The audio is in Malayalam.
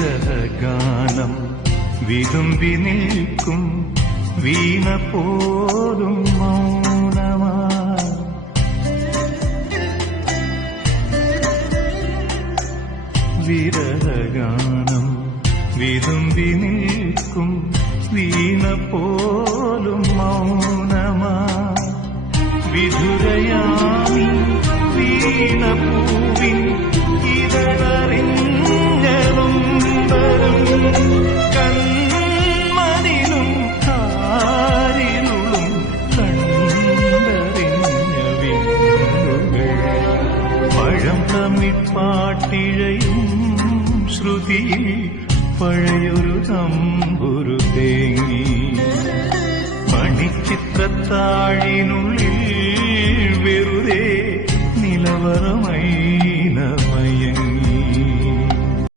വിരഹഗാനം വിതുമ്പി നിൽക്കും വീണ പോലും മൗനമാ വിരഹഗാനം വിതുമ്പി നിൽക്കും വീണ പോലും മൗനമാ വിധുരയാമി വീണ പൂവിൻ ഇതളറിഞ്ഞലും കൺമണിലും കാരിനുളും കണ്ടറിഞ്ഞ വിങ്ങലുകൾ പഴം തമ്മിപ്പാട്ടിഴയും ശ്രുതിയിൽ പഴയൊരു തമ്പുരു തേങ്ങി മണിച്ചിത്രത്താഴിനുള്ളിൽ വെറുതെ നിലവറമൈ